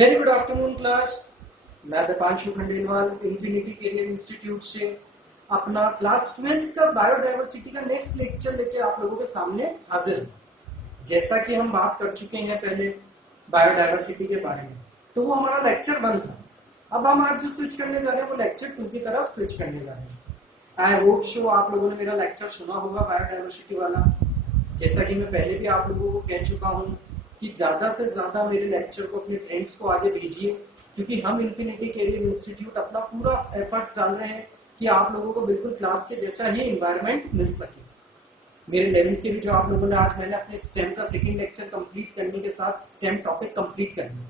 Very good afternoon class. मैं Dipanshu Khandelwal infinity career institute से अपना क्लास 12th का बायोडायवर्सिटी का नेक्स्ट लेक्चर लेके आप लोगों के सामने हाजिर हूँ। जैसा कि हम बात कर चुके हैं पहले बायोडायवर्सिटी के बारे में, तो वो हमारा लेक्चर 1 था। अब हम आज जो स्विच करने जा रहे हैं वो लेक्चर 2 की तरफ स्विच करने जा रहे हैं। आई होप शो आप लोगों ने मेरा लेक्चर सुना होगा बायोडायवर्सिटी वाला। जैसा कि मैं पहले भी आप लोगों को कह चुका हूँ कि ज्यादा से ज्यादा मेरे लेक्चर को अपने फ्रेंड्स को आगे भेजिए, क्योंकि हम इन्फिनिटी कैरियर इंस्टीट्यूट अपना पूरा एफर्ट्स डाल रहे हैं कि आप लोगों को बिल्कुल क्लास के जैसा ही एनवायरनमेंट मिल सके। मेरे 11th के भी जो आप लोगों ने आज मैंने अपने स्टेम का सेकंड लेक्चर कंप्लीट करने के साथ स्टेम टॉपिक कंप्लीट कर लिया,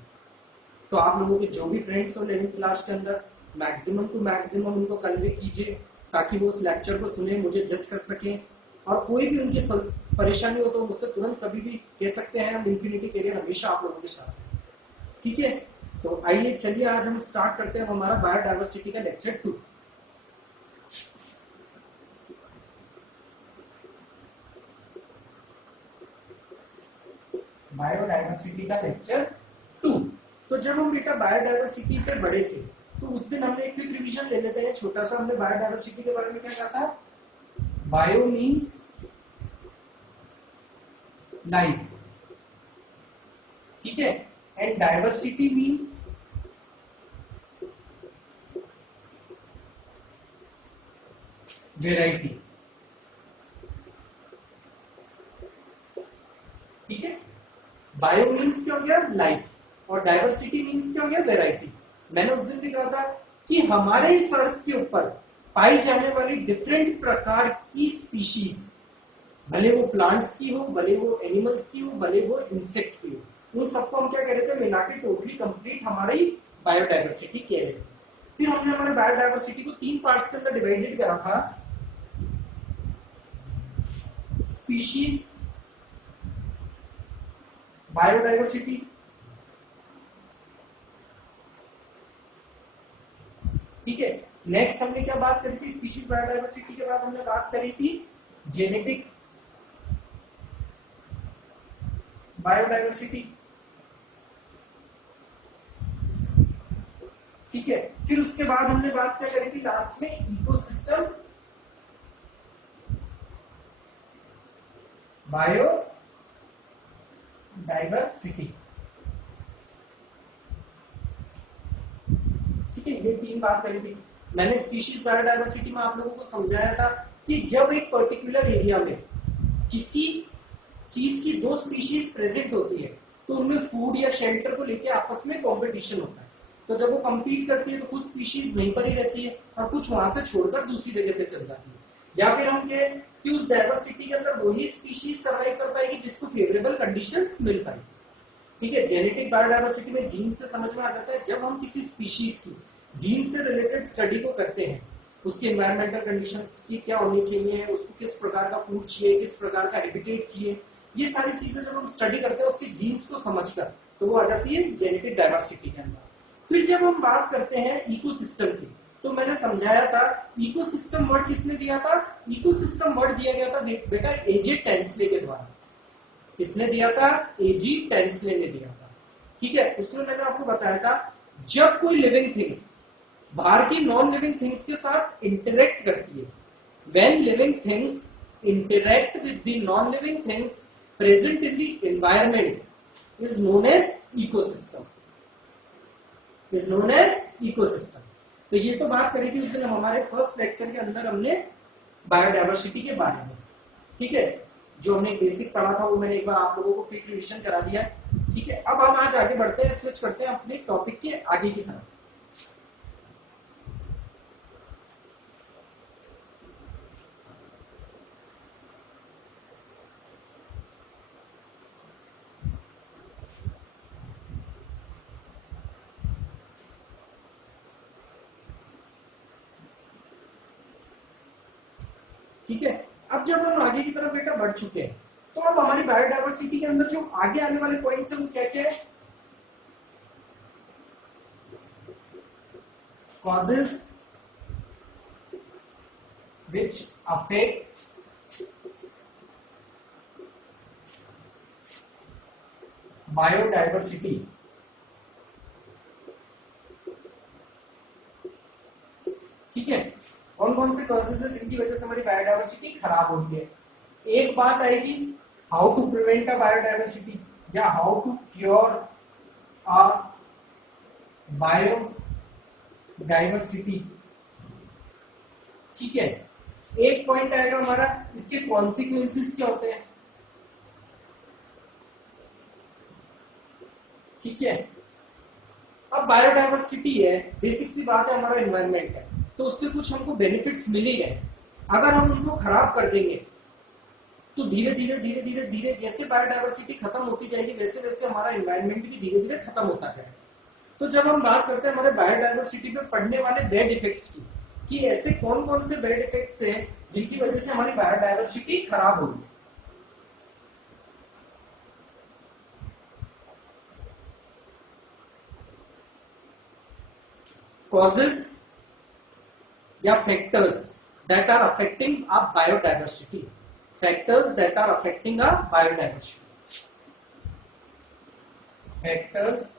तो आप लोगों के जो भी फ्रेंड्स हो 11th क्लास के अंदर मैक्सिमम टू मैक्सिमम उनको कन्वे कीजिए ताकि वो उस लेक्चर को सुने, मुझे जज कर सकें, और कोई भी उनकी परेशानी हो तो मुझसे तुरंत कभी भी कह सकते हैं। हम इन्फिनिटी कैरियर हमेशा आप लोगों के साथ हैं, ठीक है। तो आइए चलिए आज हम स्टार्ट करते हैं हमारा बायोडायवर्सिटी का लेक्चर 2। बायोडायवर्सिटी का लेक्चर 2। तो जब हम बेटा बायोडायवर्सिटी पे बड़े थे तो उस दिन हमने एक क्विक रिवीजन ले लेते हैं छोटा सा। हमने बायोडायवर्सिटी के बारे में क्या कहा था? बायो मीन्स लाइफ, ठीक है, एंड डायवर्सिटी मीन्स वेराइटी, ठीक है। बायो मीन्स क्या हो गया? लाइफ, और डायवर्सिटी मीन्स क्या हो गया? वेराइटी। मैंने उस दिन भी कहा था कि हमारे इस अर्थ के ऊपर पाई जाने वाली डिफरेंट प्रकार की स्पीशीज, भले वो प्लांट्स की हो, भले वो एनिमल्स की हो, भले वो इंसेक्ट की हो, उन सबको हम क्या कह रहे थे? मिला के टोटली कंप्लीट हमारी बायोडायवर्सिटी कह रहे थे। फिर हमने हमारे बायोडायवर्सिटी को 3 पार्ट्स के अंदर डिवाइडेड करा था। स्पीशीज, बायोडायवर्सिटी, ठीक है। नेक्स्ट हमने क्या बात करी थी? स्पीशीज बायोडायवर्सिटी के बाद हमने बात करी थी जेनेटिक बायोडायवर्सिटी, ठीक है। फिर उसके बाद हमने बात क्या करी थी लास्ट में? इकोसिस्टम बायोडायवर्सिटी, ठीक है। ये 3 बात करी थी मैंने। स्पीशीज बायोडायवर्सिटी में आप लोगों को समझाया था कि जब एक पर्टिकुलर एरिया में किसी चीज की 2 स्पीशीज प्रेजेंट होती है तो उनमें फूड या शेल्टर को लेकर आपस में कॉम्पिटिशन होता है। तो जब वो कम्पीट करती है तो कुछ स्पीशीज वहीं पर ही रहती है और कुछ वहां से छोड़कर दूसरी जगह पे चल जाती है। या फिर हम कहें कि उस डायवर्सिटी के अंदर वही स्पीशीज सर्वाइव कर पाएगी जिसको फेवरेबल कंडीशंस मिल पाएगी, ठीक है। जेनेटिक बायोडायवर्सिटी में जीन से समझ में आ जाता है। जब हम किसी स्पीशीज की जीन से रिलेटेड स्टडी को करते हैं, उसके एनवायरमेंटल कंडीशंस की क्या होनी चाहिए, उसको किस प्रकार का फूड चाहिए, किस प्रकार का हैबिटेट चाहिए, ये सारी चीजें जब हम स्टडी करते हैं उसके जीन्स को समझकर, तो वो आ जाती है जेनेटिक डायवर्सिटी के अंदर। फिर जब हम बात करते हैं इकोसिस्टम की, तो मैंने समझाया था इकोसिस्टम वर्ड किसने दिया था? इकोसिस्टम वर्ड दिया गया था बेटा एजे टेंसले के द्वारा। किसने दिया था? एजी टेंसले ने दिया था, ठीक है। उसमें मैंने आपको बताया था जब कोई लिविंग थिंग्स बाहर की नॉन लिविंग थिंग्स के साथ इंटरेक्ट करती है, when living things interact with the non living things present in the environment is known as ecosystem, is known as ecosystem. तो ये तो बात करी थी उस दिन हमारे फर्स्ट लेक्चर के अंदर हमने बायोडायवर्सिटी के बारे में, ठीक है। जो हमने बेसिक पढ़ा था वो मैंने एक बार आप लोगों को क्विक रिवीजन करा दिया, ठीक है। अब हम आज आगे बढ़ते हैं, स्विच करते हैं अपने टॉपिक के आगे की तरफ। ठीक है। अब जब हम आगे की तरफ बेटा बढ़ चुके हैं तो अब हमारी बायोडायवर्सिटी के अंदर जो आगे आने वाले पॉइंट्स हैं वो क्या क्या है? causes which affect biodiversity कौन से कॉजेज है जिनकी वजह से हमारी बायोडायवर्सिटी खराब होती है? एक बात आएगी how to prevent a biodiversity या how to cure a biodiversity, ठीक है। एक पॉइंट आएगा हमारा इसके कॉन्सिक्वेंसेस क्या होते हैं, ठीक है। अब बायोडायवर्सिटी है, बेसिक सी बात है, हमारा एनवायरनमेंट है, तो उससे कुछ हमको बेनिफिट्स मिल ही गए। अगर हम उनको खराब कर देंगे तो धीरे धीरे धीरे धीरे धीरे जैसे बायोडायवर्सिटी खत्म होती जाएगी वैसे वैसे हमारा एनवायरनमेंट भी धीरे धीरे खत्म होता जाएगा। तो जब हम बात करते हैं हमारे बायोडायवर्सिटी पे पड़ने वाले बैड इफेक्ट्स की, कि ऐसे कौन कौन से बैड इफेक्ट्स हैं जिनकी वजह से हमारी बायोडायवर्सिटी खराब हो रही है। कॉजेस या factors that are affecting a biodiversity, factors that are affecting a biodiversity, factors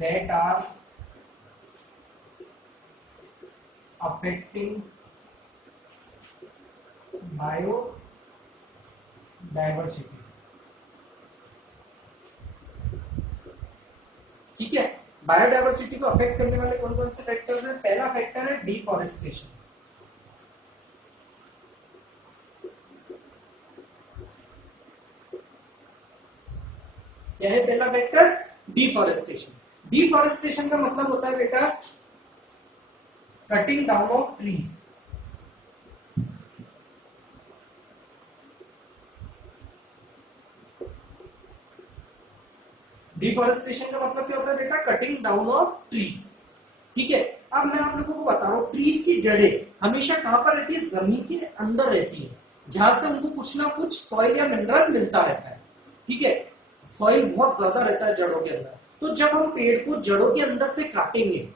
that are affecting biodiversity, ठीक है। बायोडायवर्सिटी को अफेक्ट करने वाले कौन कौन से फैक्टर्स हैं? पहला फैक्टर है डिफॉरेस्टेशन, क्या है पहला फैक्टर? डिफॉरेस्टेशन। डिफॉरेस्टेशन का मतलब होता है बेटा cutting down of trees, deforestation का मतलब क्या होता है बेटा? कटिंग डाउन ऑफ ट्रीज, ठीक है। अब मैं आप लोगों को बता रहा हूं ट्रीज की जड़ें हमेशा कहां पर रहती है? जमीन के अंदर रहती है, जहां से उनको कुछ ना कुछ सॉइल या मिनरल मिलता रहता है, ठीक है। सॉइल बहुत ज्यादा रहता है जड़ों के अंदर। तो जब हम पेड़ को जड़ों के अंदर से काटेंगे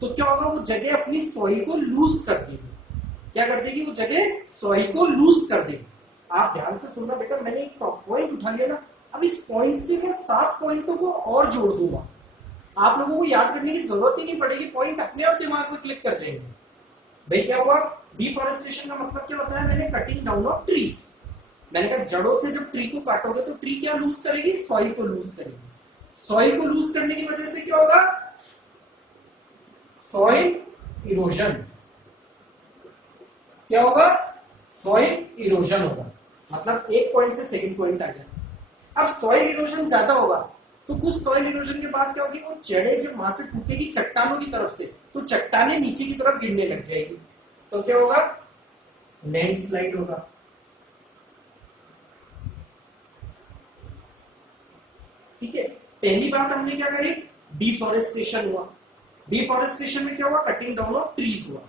तो क्या होगा? वो जगह अपनी सॉइल को लूज कर देगी। क्या कर देगी? वो जगह सॉइल को लूज कर देगी। आप ध्यान से सुनना बेटा, मैंने एक पॉइंट उठा लिया ना, अब इस पॉइंट से मैं 7 पॉइंटों को और जोड़ दूंगा। आप लोगों को याद करने की जरूरत ही नहीं पड़ेगी, पॉइंट अपने आप दिमाग में क्लिक कर जाएंगे। भाई क्या हुआ? डिफॉरेस्टेशन का मतलब क्या होता है? मैंने कटिंग डाउन ऑफ ट्रीज, मैंने कहा जड़ों से जब ट्री को काटोगे तो ट्री क्या लूज करेगी? सॉइल को लूज करेगी। सॉइल को लूज करने की वजह से क्या होगा? Soil erosion. क्या होगा? सॉइल इरोजन होगा। मतलब एक पॉइंट से सेकंड पॉइंट आ जाए। अब सॉइल इरोजन ज्यादा होगा तो कुछ सॉइल इरोजन के बाद क्या होगी? वो जड़ें जब वहां से टूटेगी चट्टानों की तरफ से, तो चट्टानें नीचे की तरफ गिरने लग जाएगी, तो क्या होगा? लैंडस्लाइड होगा। ठीक है, पहली बात हमने क्या करी? डिफॉरेस्टेशन हुआ। डिफॉरेस्टेशन में क्या हुआ? कटिंग डाउन ऑफ ट्रीज हुआ।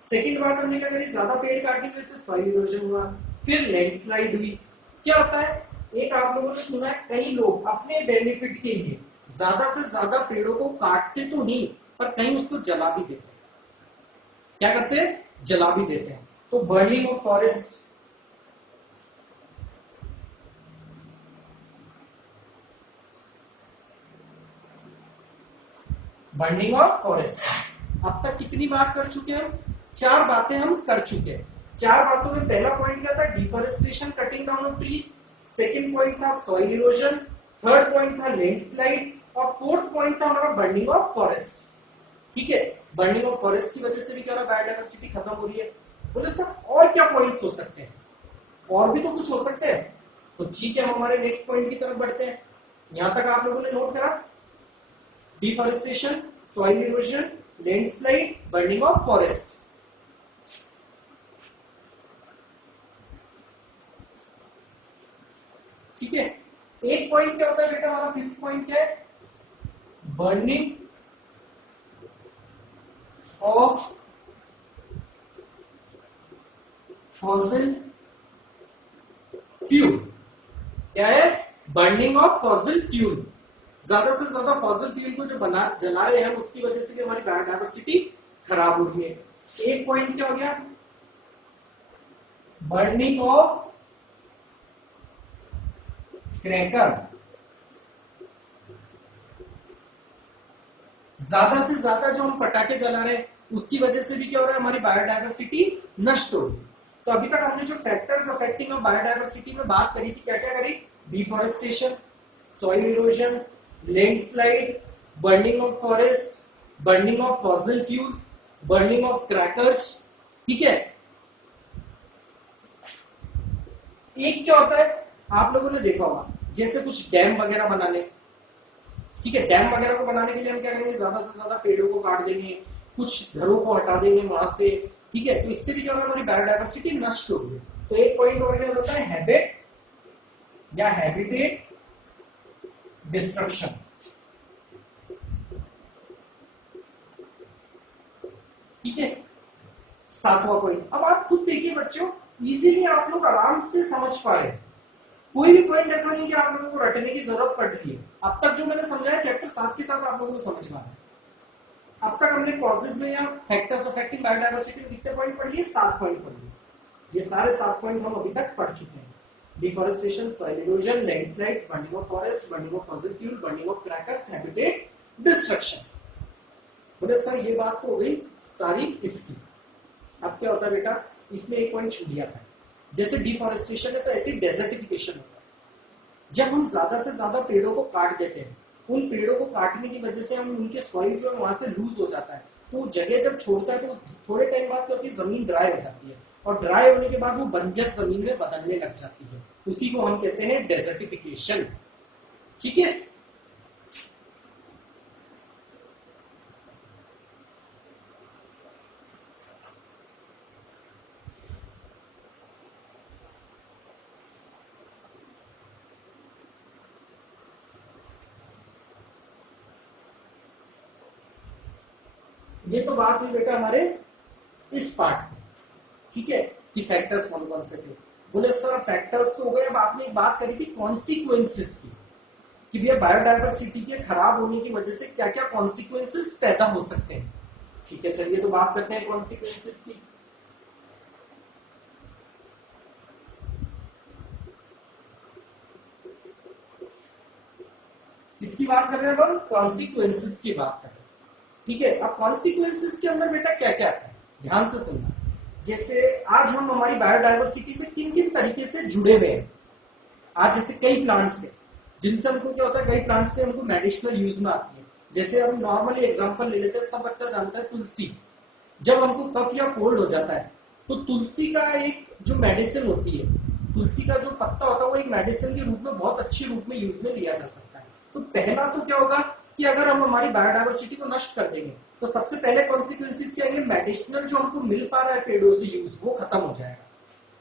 सेकंड बात हमने क्या करी? ज्यादा पेड़ काटने की वजह से सॉइल इरोजन हुआ, फिर लैंडस्लाइड हुई। क्या होता है? एक आप लोगों ने सुना है कई लोग अपने बेनिफिट के लिए ज्यादा से ज्यादा पेड़ों को काटते तो नहीं, पर कहीं उसको जला भी देते हैं। क्या करते हैं? जला भी देते हैं। तो burning of forest, burning of forest. अब तक कितनी बात कर चुके हैं? 4 बातें हम कर चुके हैं। 4 बातों में पहला पॉइंट क्या था? Deforestation, cutting down of trees. Second point था सॉइल इरोजन, थर्ड पॉइंट था लैंडस्लाइड, और फोर्थ पॉइंट था हमारा बर्निंग ऑफ फॉरेस्ट। ठीक है, बर्निंग ऑफ फॉरेस्ट की वजह से भी क्या रहा? बायोडायवर्सिटी खत्म हो रही है। बोले सर और क्या पॉइंट्स हो सकते हैं? और भी तो कुछ हो सकते हैं। तो ठीक है, हम हमारे नेक्स्ट पॉइंट की तरफ बढ़ते हैं। यहां तक आप लोगों ने नोट करा? Deforestation, soil erosion, landslide, burning of forest. ठीक है, एक पॉइंट क्या होता है बेटा हमारा? फिफ्थ पॉइंट क्या है? Burning of fossil fuel. क्या है? Burning of fossil fuel. ज्यादा से ज्यादा फॉसिल फ्यूल को जो जला रहे हैं उसकी वजह से भी हमारी बायोडायवर्सिटी खराब हो रही है। एक पॉइंट क्या हो गया? Burning of cracker. ज्यादा से ज्यादा जो हम पटाखे जला रहे हैं उसकी वजह से भी क्या हो रहा है, हमारी बायोडायवर्सिटी नष्ट हो रही है। तो अभी तक हमने जो फैक्टर्स अफेक्टिंग ऑफ बायोडायवर्सिटी में बात करी थी, क्या क्या करी, deforestation, soil erosion, landslide, burning of forest, burning of fossil fuels, burning of crackers. ठीक है, एक क्या होता है, आप लोगों ने देखा होगा, जैसे कुछ डैम वगैरह बनाने, ठीक है, डैम वगैरह को बनाने के लिए हम क्या करेंगे, ज्यादा से ज्यादा पेड़ों को काट देंगे, कुछ घरों को हटा देंगे वहां से, ठीक है, तो इससे भी क्या होगा, हमारी बायोडायवर्सिटी नष्ट होगी। तो एक पॉइंट और क्या होता है, हैबिट या हैबिटेट डिस्ट्रक्शन। ठीक है, सातवां पॉइंट। अब आप खुद देखिए बच्चों, इजीली आप लोग आराम से समझ पाए, कोई भी पॉइंट ऐसा नहीं कि आप लोगों को रटने की जरूरत पड़ रही है। अब तक जो मैंने समझाया चैप्टर 7 के साथ आप लोगों को समझना है। अब तक हमने कॉजेज में या फैक्टर्स अफेक्टिंग बायोडायवर्सिटी में कितने पॉइंट पढ़ लिए, 7 पॉइंट पढ़ लिए। ये सारे 7 पॉइंट हम अभी तक पढ़ चुके हैं। Deforestation, soil erosion, landslides, burning of forest, burning of fossil fuel, burning of crackers, habitat destruction. बोले सर ये बात तो हो गई सारी इसकी। अब क्या होता है बेटा, इसमें एक पॉइंट छूट गया था, जैसे डिफॉरेस्टेशन है तो ऐसी डेजर्टिफिकेशन होता है। जब हम ज्यादा से ज्यादा पेड़ों को काट देते हैं, उन पेड़ों को काटने की वजह से हम उनके सॉइल जो है वहां से लूज हो जाता है, तो जगह जब छोड़ता है तो थोड़े टाइम बाद क्या होती है, जमीन ड्राई हो जाती है, और ड्राई होने के बाद वो बंजर जमीन में बदलने लग जाती है। उसी को हम कहते हैं डेजर्टिफिकेशन। ठीक है, ये तो बात हुई बेटा हमारे इस पार्ट में। ठीक है, कि फैक्टर्स कौन कौन से थे। बोले सर फैक्टर्स तो हो गए, अब आपने एक बात करी थी कॉन्सिक्वेंसेस की, कि भैया बायोडायवर्सिटी के खराब होने की वजह से क्या क्या कॉन्सिक्वेंसेस पैदा हो सकते हैं। ठीक है, चलिए तो बात करते हैं कॉन्सिक्वेंसेस की। किसकी बात कर रहे हैं हम, कॉन्सिक्वेंसेस की बात कर रहे हैं। ठीक है, अब कॉन्सिक्वेंसेस के अंदर बेटा क्या क्या है, ध्यान से सुनना। जैसे आज हम हमारी बायोडायवर्सिटी से किन किन तरीके से जुड़े हुए हैं। आज जैसे कई प्लांट्स है जिनसे हमको क्या होता है, कई प्लांट्स से हमको मेडिसिनल यूज में आती है। जैसे हम नॉर्मली एग्जांपल ले लेते हैं, सब बच्चा जानता है तुलसी। जब हमको कफ या कोल्ड हो जाता है तो तुलसी का एक जो मेडिसिन होती है, तुलसी का जो पत्ता होता है वो एक मेडिसिन के रूप में बहुत अच्छे रूप में यूज में लिया जा सकता है। तो पहला तो क्या होगा कि अगर हम हमारी बायोडायवर्सिटी को नष्ट कर देंगे तो सबसे पहले कॉन्सिक्वेंसेस क्या आएंगे, मेडिसिनल जो हमको मिल पा रहा है पेड़ों से यूज, वो खत्म हो जाएगा।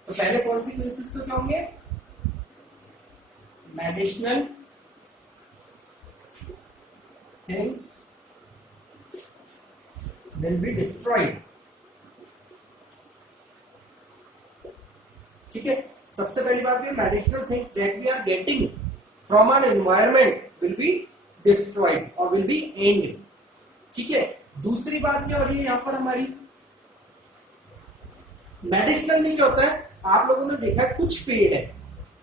तो पहले कॉन्सिक्वेंसेस तो क्या होंगे, medicinal things will be destroyed। ठीक है, सबसे पहली बात ये, medicinal things that we are getting from our environment will be destroyed और विल बी एंड। ठीक है, दूसरी बात क्या हो रही है यहां पर हमारी, मेडिसिनल में क्या होता है, आप लोगों ने देखा है कुछ पेड़ है,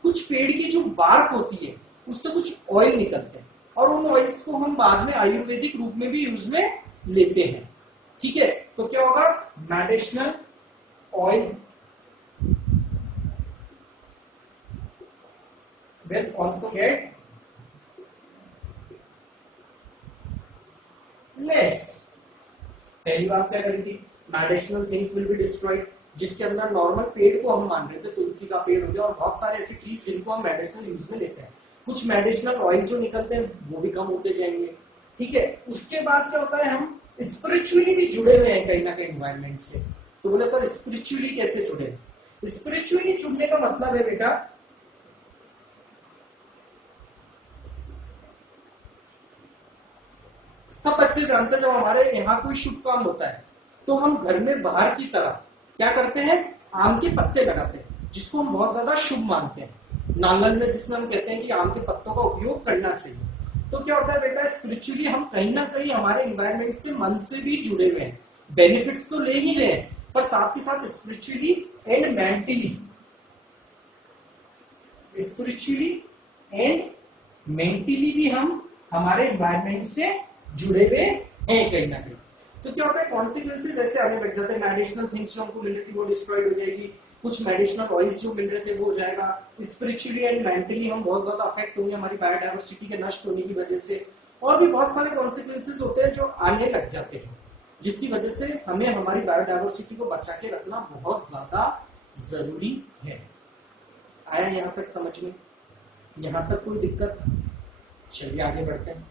कुछ पेड़ की जो बार्क होती है उससे कुछ ऑयल निकलते हैं, और उन ऑयल्स को हम बाद में आयुर्वेदिक रूप में भी यूज में लेते हैं। ठीक है, तो क्या होगा, medicinal oil will also get less। पहली बात क्या करी थी, medicinal things will be destroyed, जिसके अंदर नॉर्मल पेड़ को हम मान रहे थे, तुलसी का पेड़ हो गया और बहुत सारे ऐसे ट्रीज जिनको हम मेडिसिनल यूज में लेते हैं। कुछ मेडिसिनल ऑयल जो निकलते हैं वो भी कम होते जाएंगे। ठीक है, उसके बाद क्या होता है, हम स्पिरिचुअली भी जुड़े हुए हैं कहीं ना कहीं एनवायरमेंट से। तो बोले सर स्पिरिचुअली कैसे जुड़े, स्पिरिचुअली जुड़ने का मतलब है बेटा, सब बच्चे जानते हैं जब हमारे यहाँ कोई शुभ काम होता है तो हम घर में बाहर की तरह क्या करते हैं, आम के पत्ते लगाते हैं, जिसको हम बहुत ज्यादा शुभ मानते हैं। नांगल में जिसमें हम कहते हैं कि आम के पत्तों का उपयोग करना चाहिए। तो क्या होता है बेटा, स्पिरिचुअली हम कहीं ना कहीं हमारे एनवायरमेंट से मन से भी जुड़े हुए हैं, बेनिफिट्स तो ले ही रहे हैं, पर साथ ही साथ spiritually and mentally, spiritually and mentally भी हम हमारे एनवायरमेंट से जुड़े हुए हैं कहीं ना कहीं। तो क्या होता है, कॉन्सिक्वेंसेज ऐसे आने लग जाते हैं, मेडिसिनल थिंग्स जो हमको मिल रही थी वो डिस्ट्रॉयड हो जाएगी, कुछ मेडिसिनल ऑयल्स जो मिल रहे थे वो हो जाएगा, स्पिरिचुअली एंड मेंटली हम बहुत ज्यादा अफेक्ट होंगे हमारी बायोडायवर्सिटी के नष्ट होने की वजह से, और भी बहुत सारे कॉन्सिक्वेंसेज होते हैं जो आने लग जाते हैं, जिसकी वजह से हमें हमारी बायोडायवर्सिटी को बचा के रखना बहुत ज्यादा जरूरी है। आया यहाँ तक समझ में? यहाँ तक कोई दिक्कत? चलिए आगे बढ़ते हैं।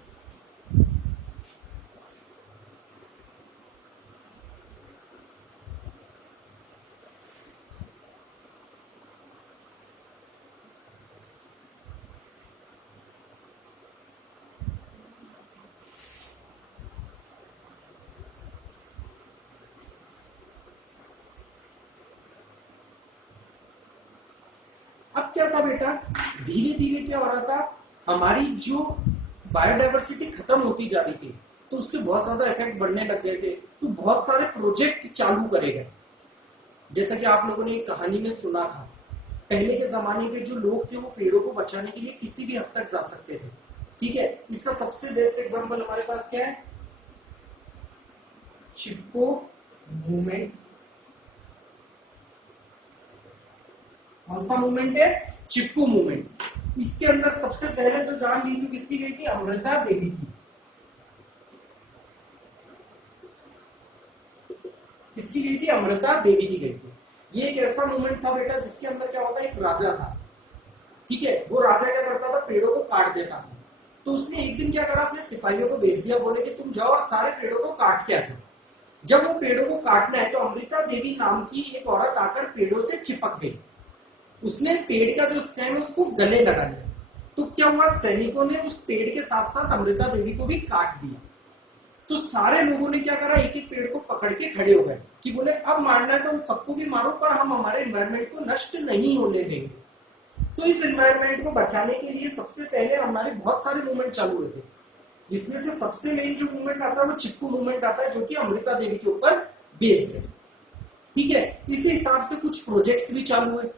अब क्या था बेटा, धीरे धीरे क्या हो रहा था, हमारी जो बायोडायवर्सिटी खत्म होती जा रही थी, तो उसके बहुत ज्यादा इफेक्ट बढ़ने लग गए थे, तो बहुत सारे प्रोजेक्ट चालू करे गए। जैसा कि आप लोगों ने एक कहानी में सुना था, पहले के जमाने के जो लोग थे वो पेड़ों को बचाने के लिए किसी भी हद तक जा सकते थे, ठीक है। इसका सबसे बेस्ट एग्जांपल हमारे पास क्या है, चिपको मूवमेंट। कौन सा मूवमेंट है? चिपको मूवमेंट। इसके अंदर सबसे पहले जो जान ली थी किसकी गई थी? अमृता देवी की। किसकी गई थी? अमृता देवी की गई थी। ये एक ऐसा मूवमेंट था बेटा जिसके अंदर क्या होता है, एक राजा था, ठीक है। वो राजा क्या करता था, पेड़ों को काट देता था। तो उसने एक दिन क्या करा, अपने सिपाहियों को भेज दिया, बोले कि तुम जाओ और सारे पेड़ों को काट के आ जाओ। जब वो पेड़ों को काटना है तो अमृता देवी नाम की एक औरत आकर पेड़ों से चिपक गई। उसने पेड़ का जो स्टेम है उसको गले लगा लिया। तो क्या हुआ, सैनिकों ने उस पेड़ के साथ साथ अमृता देवी को भी काट दिया। तो सारे लोगों ने क्या करा, एक एक पेड़ को पकड़ के खड़े हो गए कि बोले अब मारना है तो हम सबको भी मारो, पर हम हमारे एनवायरमेंट को नष्ट नहीं होने देंगे। तो इस एनवायरमेंट को बचाने के लिए सबसे पहले हमारे बहुत सारे मूवमेंट चालू हुए थे। इसमें से सबसे मेन जो मूवमेंट आता है वो चिपकू मूवमेंट आता है, जो कि अमृता देवी के ऊपर बेस्ड है, ठीक है। इसी हिसाब से कुछ प्रोजेक्ट्स भी चालू हुए,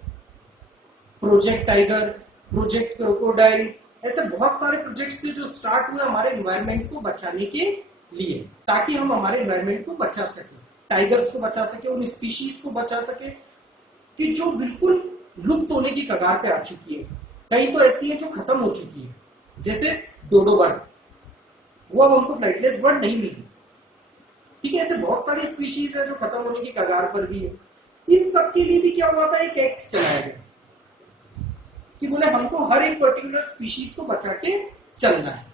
प्रोजेक्ट टाइगर, प्रोजेक्ट क्रोकोडाइल, ऐसे बहुत सारे प्रोजेक्ट्स थे जो स्टार्ट हुए हमारे एनवायरमेंट को बचाने के लिए, ताकि हम हमारे एनवायरमेंट को बचा सके, टाइगर्स को बचा सके, उन स्पीशीज को बचा सके कि जो बिल्कुल लुप्त होने की कगार पे आ चुकी है। कई तो ऐसी है जो खत्म हो चुकी है, जैसे डोडो बर्ड, वो अब हमको फ्लाइटलेस बर्ड नहीं मिली, ठीक है। ऐसे बहुत सारी स्पीशीज है जो खत्म होने की कगार पर भी है। इन सब के लिए भी क्या हुआ था, एक एक्ट चलाया गया कि बोले हमको हर एक पर्टिकुलर स्पीशीज को बचा के चलना है।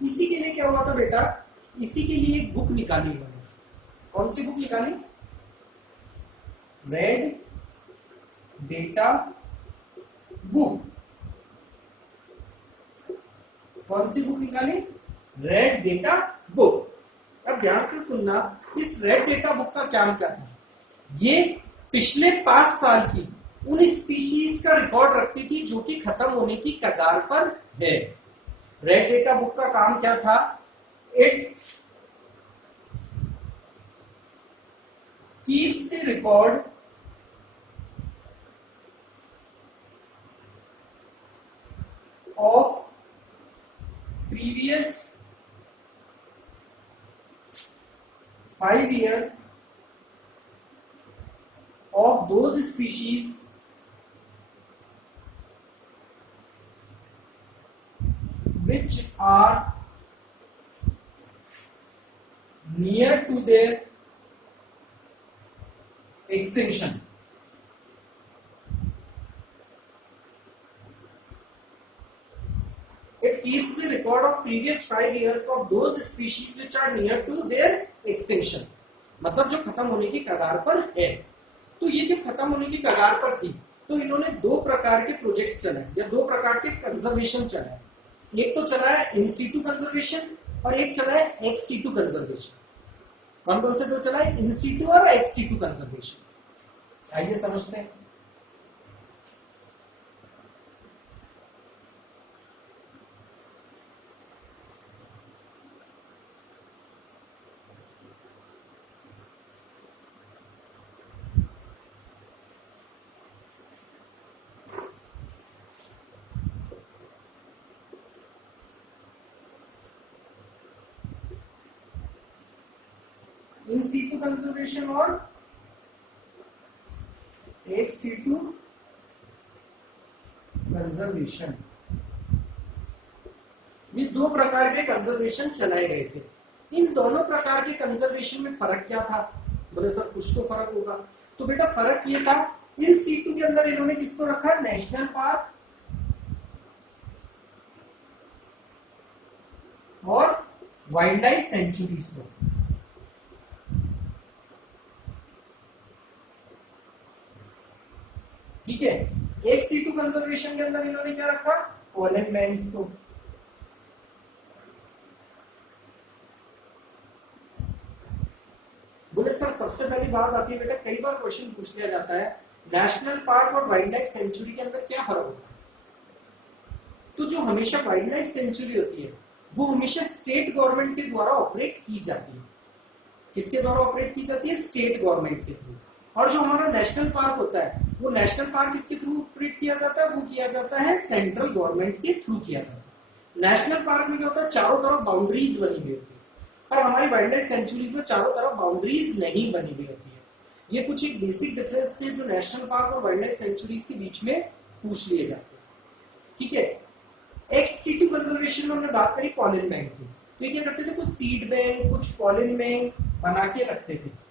इसी के लिए क्या हुआ था बेटा, इसी के लिए एक बुक निकाली उन्होंने। कौन सी बुक निकाली? Red data book. कौन सी बुक निकाली? Red data book. अब ध्यान से सुनना, इस रेड डेटा बुक का काम क्या था, ये पिछले 5 साल की उन स्पीशीज का रिकॉर्ड रखती थी जो कि खत्म होने की कगार पर है। रेड डेटा बुक का काम क्या था, it keeps the record of previous 5 years of those species which are near to their extinction. It keeps the record of previous 5 years of those species which are near to their extinction. मतलब जो खत्म होने की कगार पर है। तो ये जब खत्म होने की कगार पर थी तो इन्होंने 2 प्रकार के प्रोजेक्ट्स चलाए या 2 प्रकार के कंजर्वेशन चलाए। एक तो चला है इन सीटू कंजर्वेशन और एक चला है एक्स सीटू कंजर्वेशन। कौन कौन से 2 चला है? इन सीटू और एक्स सीटू कंजर्वेशन। आइए समझते हैं। इन सीटू कंजर्वेशन और एक्स सीटू कंजर्वेशन, ये दो प्रकार के कंजर्वेशन चलाए गए थे। इन दोनों प्रकार के कंजर्वेशन में फर्क क्या था? बोले सर कुछ तो फर्क होगा। तो बेटा फर्क ये था, इन सीटू के अंदर इन्होंने किसको रखा? नेशनल पार्क और वाइल्ड लाइफ सेंचुरीज को। ठीक है, एक सीटू कंजर्वेशन के अंदर इन्होंने क्या रखा? कॉलन बैंड्स को। बोले सर सबसे पहली बात आती है बेटा, कई बार क्वेश्चन पूछ लिया जाता है नेशनल पार्क और वाइल्ड लाइफ सेंचुरी के अंदर क्या फर्क होता है? तो जो हमेशा वाइल्ड लाइफ सेंचुरी होती है वो हमेशा स्टेट गवर्नमेंट के द्वारा ऑपरेट की जाती है। किसके द्वारा ऑपरेट की जाती है? स्टेट गवर्नमेंट के थ्रू। और जो हमारा नेशनल पार्क होता है वो नेशनल पार्क किसके थ्रू ऑपरेट किया जाता है? वो किया जाता है सेंट्रल गवर्नमेंट के थ्रू किया जाता है। नेशनल पार्क में क्या होता है? चारों तरफ बाउंड्रीज बनी हुई होती है, और हमारी वाइल्ड लाइफ सेंचुरीज में चारों तरफ बाउंड्रीज नहीं बनी हुई होती है। ये कुछ एक बेसिक डिफरेंस थे जो नेशनल पार्क और वाइल्ड लाइफ सेंचुरीज के बीच में पूछ लिए जाते हैं। ठीक है, एक्स सीटू कंजर्वेशन में हमने बात करी पॉलन बैंक की। तो ये क्या करते थे? कुछ सीड बैंक, कुछ पॉलन बैंक बना के रखते थे।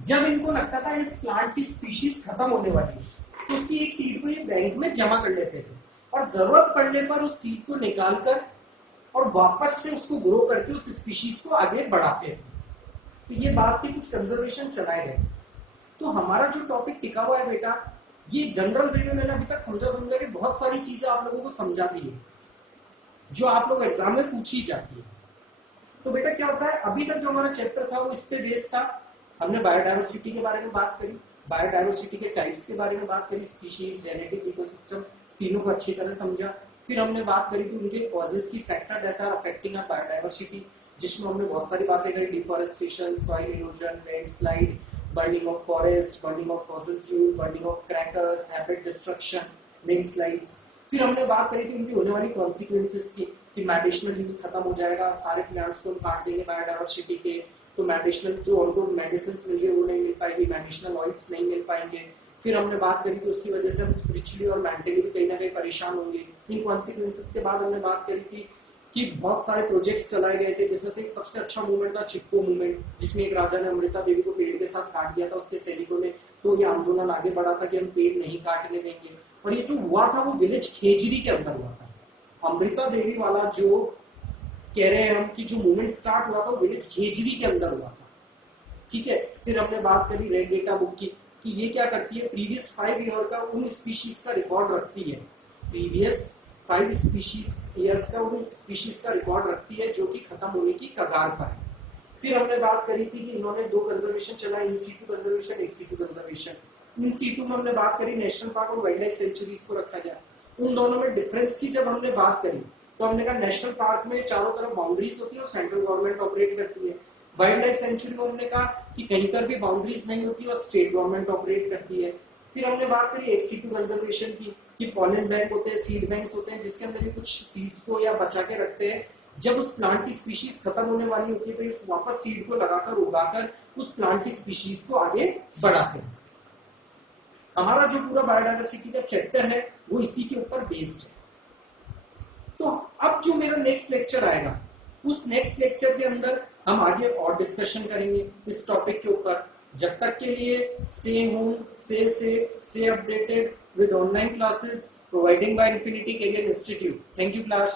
जब इनको लगता था इस प्लांट की स्पीशीज खत्म होने वाली है तो उसकी एक सीड को ये बैंक में जमा कर लेते थे, और जरूरत पड़ने पर उस सीड को निकालकर और वापस से उसको ग्रो करके उस स्पीशीज को आगे बढ़ाते थे। तो ये बात के कुछ कंजर्वेशन चलाए गए। तो हमारा जो टॉपिक टिका हुआ है बेटा, ये जनरल वे में मैंने अभी तक समझा के बहुत सारी चीजें आप लोगों को समझा दी है जो आप लोग एग्जाम में पूछी जाती है। तो बेटा क्या होता है, अभी तक जो हमारा चैप्टर था वो इस पे बेस्ड था। हमने बायोडायवर्सिटी के बारे में बात करी, बायोडायवर्सिटी के टाइप्स के बारे में बात करी, स्पीशीज, जेनेटिक, इकोसिस्टम, तीनों को अच्छी तरह समझा। फिर हमने बात करी कि उनके कॉजेस की factor that are affecting our biodiversity, जिसमें हमने बहुत सारी बातें करी, deforestation, soil erosion, landslide, burning of forest, burning of fossil fuel, burning of crackers, habit destruction, landslides. फिर हमने बात करी थी उनकी होने वाली कॉन्सिक्वेंसेस की, कि मेडिसिनल यूज खत्म हो जाएगा, सारे प्लांट्स को हम काट देंगे बायोडायवर्सिटी के, तो मेडिसिनल जो उनको मेडिसिन मिल गए वो नहीं मिल पाएगी, मेडिसिनल ऑयल्स नहीं मिल पाएंगे। फिर हमने बात करी कि उसकी वजह से हम स्पिरिचुअली और मेंटली भी कहीं ना कहीं परेशान होंगे। इन कॉन्सिक्वेंसेस के बाद हमने बात करी थी कि बहुत सारे प्रोजेक्ट्स चलाए गए थे, जिसमें से एक सबसे अच्छा मूवमेंट था चिपको मूवमेंट, जिसमें एक राजा ने अमृता देवी को पेड़ के साथ काट दिया था उसके सैनिकों ने। तो ये आंदोलन आगे बढ़ा था कि हम पेड़ नहीं काटने देंगे, और ये जो हुआ था वो विलेज खेजरी के अंदर हुआ था। अमृता देवी वाला जो कह रहे हैं हम कि जो मूवमेंट स्टार्ट हुआ था वो विलेज खेजरी के अंदर हुआ था। ठीक है, फिर हमने बात करी रेड डेटा बुक की, कि ये क्या करती है, प्रीवियस 5 ईयर का उन स्पीशीज का रिकॉर्ड रखती है, प्रीवियस 5 ईयर्स का उन स्पीशीज का रिकॉर्ड रखती है जो कि खत्म होने की कगार पर है। फिर हमने बात करी थी कि इन्होंने 2 कंजर्वेशन चलाए, इन सीटू कंजर्वेशन, एक सीटू कंजर्वेशन। इन सीटू में हमने बात करी नेशनल पार्क और वाइल्ड लाइफ सेंचुरीज को रखा गया। उन दोनों में डिफरेंस की जब हमने बात करी तो हमने कहा नेशनल पार्क में चारों तरफ बाउंड्रीज होती है और सेंट्रल गवर्नमेंट ऑपरेट करती है। वाइल्ड लाइफ सेंचुरी में हमने कहा कि कहीं पर भी बाउंड्रीज नहीं होती और स्टेट गवर्नमेंट ऑपरेट करती है। फिर हमने बात करी एक सीटू कंजर्वेशन की, कि पॉलन बैंक होते हैं, सीड बैंक्स होते हैं, जिसके अंदर भी कुछ सीड्स को या बचा के रखते हैं। जब उस प्लांट की स्पीशीज खत्म होने वाली होती है तो इस वापस सीड को लगाकर उगाकर उस प्लांट की स्पीशीज को आगे बढ़ाते हैं। हमारा जो पूरा बायोडायवर्सिटी का चैप्टर है वो इसी के ऊपर बेस्ड है। तो अब जो मेरा नेक्स्ट लेक्चर आएगा उस नेक्स्ट लेक्चर के अंदर हम आगे और डिस्कशन करेंगे इस टॉपिक के ऊपर। जब तक के लिए stay home, stay safe, stay updated with online classes providing by Infinity Career Institute. Thank you class.